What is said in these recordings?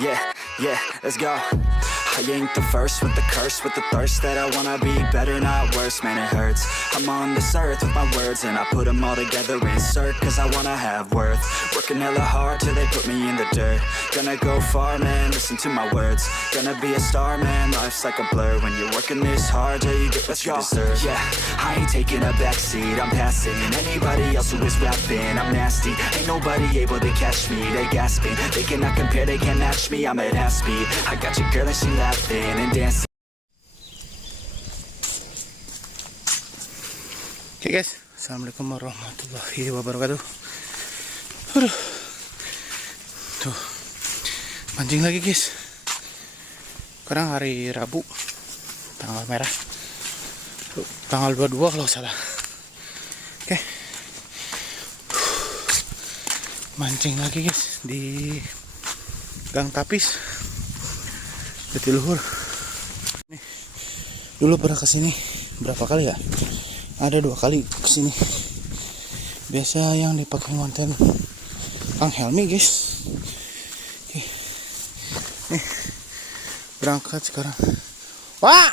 Yeah, let's go. I ain't the first with the curse, with the thirst that I wanna be better, not worse, man it hurts. I'm on this earth with my words and I put them all together, insert, cause I wanna have worth. Working hella hard till they put me in the dirt. Gonna go far, man, listen to my words. Gonna be a star, man, life's like a blur. When you're working this hard till you get what you deserve. Yeah, I ain't taking a backseat, I'm passing anybody else who is rapping. I'm nasty, ain't nobody able to catch me. They gasping, they cannot compare, they can't match me. I'm at half speed, I got your girl and she laughing and dancing. Oke guys, assalamualaikum warahmatullahi wabarakatuh. Aduh, tuh mancing lagi guys. Sekarang hari Rabu, tanggal merah, tanggal 22 kalau salah. Oke, mancing lagi guys di Gang Tapis, Jatiluhur. Nih, dulu pernah kesini berapa kali ya? Ada 2 kali kesini. Biasa yang dipakai konten Kang Helmi guys. Oke. Nih, berangkat sekarang. Wah,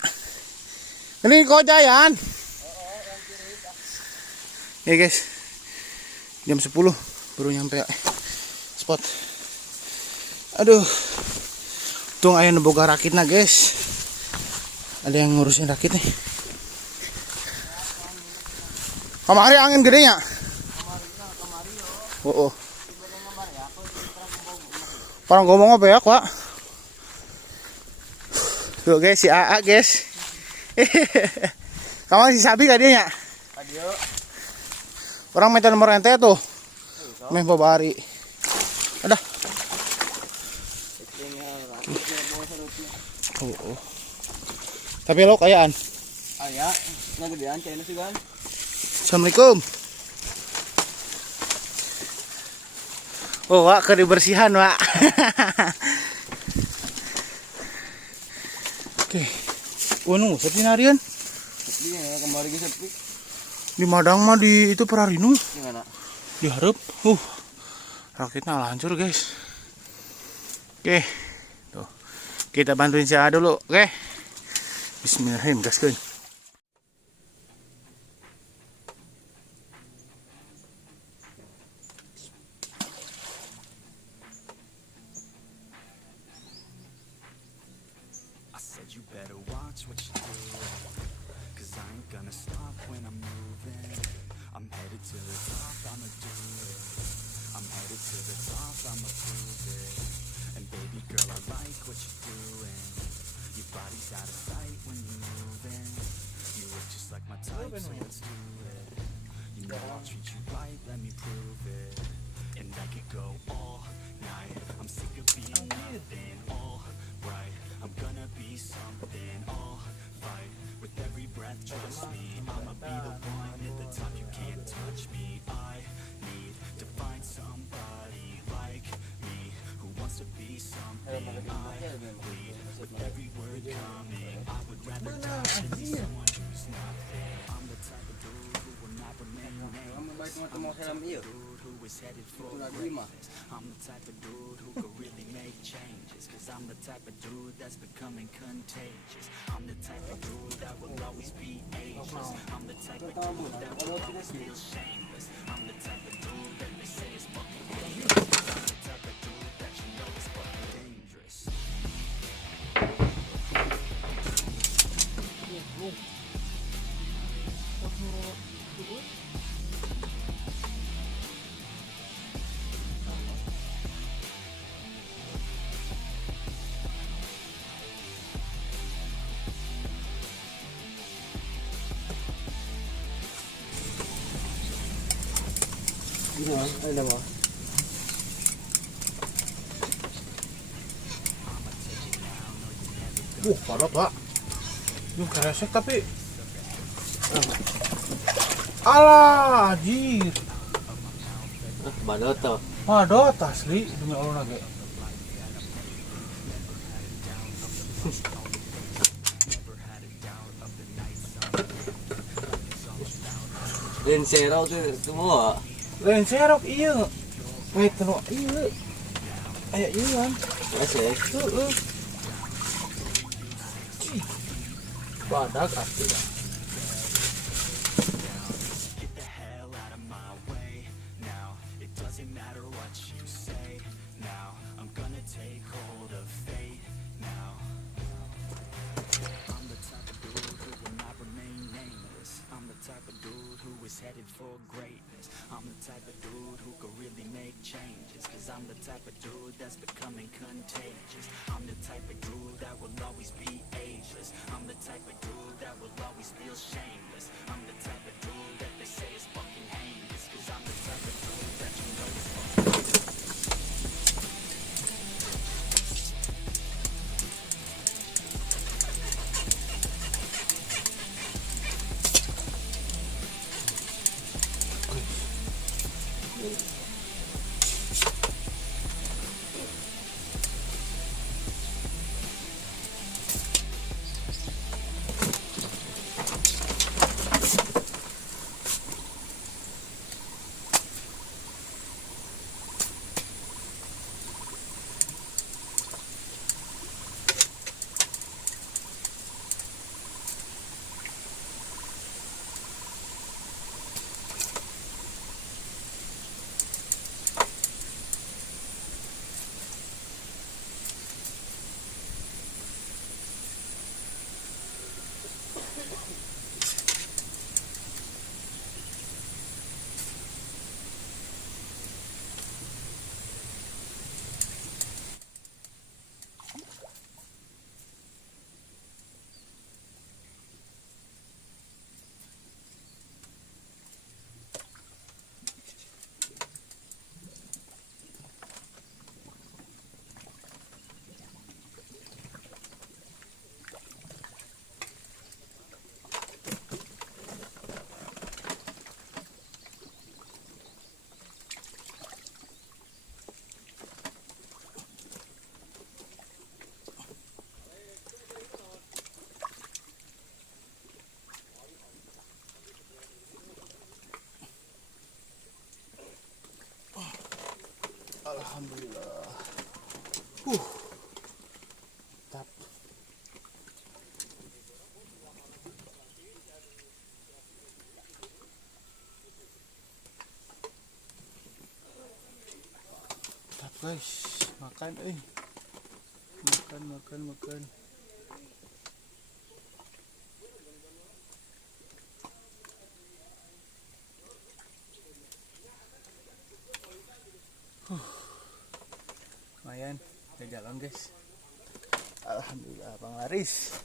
ini Kojayan. Ya guys, jam 10 baru nyampe spot. Aduh, untung ayah neboga rakitnya guys. Ada yang ngurusin rakit nih. Kamari angin gedenya. Oh. Orang ngomong apa ya, Pak? Tuh guys, si AA guys. Kamu si Sabi gak dia nya? Orang minta nomor ente tuh. Meh babari. Ada. Oh. Tapi lo kayaan. Aya, ngagedean cai sih kan. Assalamualaikum. Oh, Wak, ke dibersihan, Wak. Oke. Nunggu sepi narian. Iya, kemarin ge sepi. Di Madang mah di itu Perarinu. Gimana? Diharap. Rakitnya hancur, guys. Oke. Tuh. Kita bantuin si A dulu, oke? Bismillahirrahmanirrahim, gaskeun. You better watch what you do, cause I ain't gonna stop when I'm moving. I'm headed to the top, I'ma do it. I'm headed to the top, I'ma prove it. And baby girl, I like what you're doing. Your body's out of sight when you're moving. You look just like my type, so let's do it. You know I'll treat you right, let me prove it. And I could go all night. I'm sick of being nothing, all right. I'm gonna be something, I'll fight with every breath, trust me. I'ma be the one at the top, you can't touch me. I need to find somebody like me who wants to be something. I bleed with every word coming. I would rather die than be someone who's nothing. I'm the type of dude who will not remain nameless. I'm the type of dude who is headed for greatness. I'm the type of dude who could really make changes. Cause I'm the type of dude that's becoming contagious. I'm the type of dude that will always be ageless. I'm the type of dude that will always feel shameless. I'm the type of dude that they say is fucking dangerous. I'm the type of dude that you know is fucking dangerous. Ada mau. Parah, Pak. Yung kresek tapi. Alah, anjir. Badot tuh. Padot asli demi Allah nage. Dan serau tuh semua. Lain serok iya. Wait, teno iya. Ayo iwan. Asik. Badak asli dah. Get the hell out of my way now. It doesn't matter what you say now. I'm gonna take hold of fate now. I'm the type of dude who will not remain nameless. I'm the type of dude who is headed for greatness. I'm the type of dude who could really make changes. Cause I'm the type of dude that's becoming contagious. I'm the type of dude that will always be ageless. I'm the type of dude that will always feel shameless. I'm the type of dude that they say is fucking heinous. Cause I'm the type of dude that you know is fucking Alhamdulillah. Tap. Tap guys, makan makan. Lumayan, udah jalan guys. Alhamdulillah Bang Laris.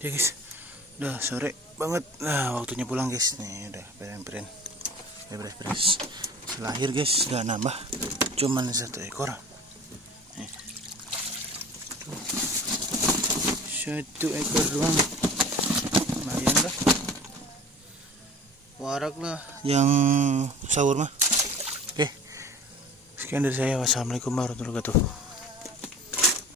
Ya guys, udah sore banget. Nah, waktunya pulang guys. Nih udah beres. Selahir guys, udah nambah cuman 1 ekor. Nih. 1 ekor doang. Lumayan lah. Warak lah yang sahur mah. Oke. Sekian dari saya. Wassalamualaikum warahmatullahi wabarakatuh.